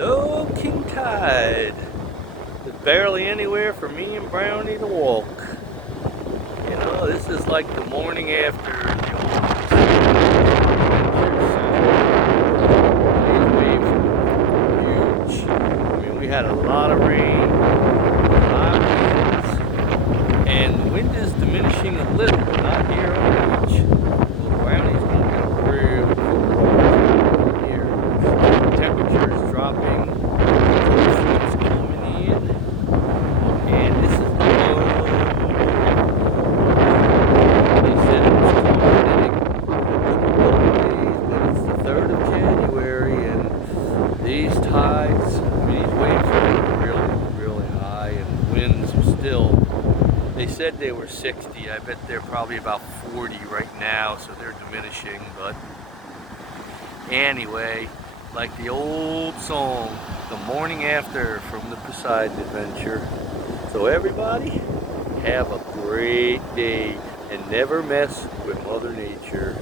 Low king tide. There's barely anywhere for me and Brownie to walk. You know, this is like the morning after the These waves are huge. I mean, we had a lot of rain, high winds, and the wind is diminishing a little, not here on the beach. Well, Brownie's gonna get real cold here. Temperature is dropping, ocean is coming in, and this is the they said it was coming in a couple of days, but it's the 3rd of January, and these tides, I mean, these waves are really high, and winds are still, they said they were 60. I bet they're probably about 40 right now, so they're diminishing, but anyway, like the old song, The Morning After from the Poseidon Adventure. So everybody, have a great day and never mess with Mother Nature.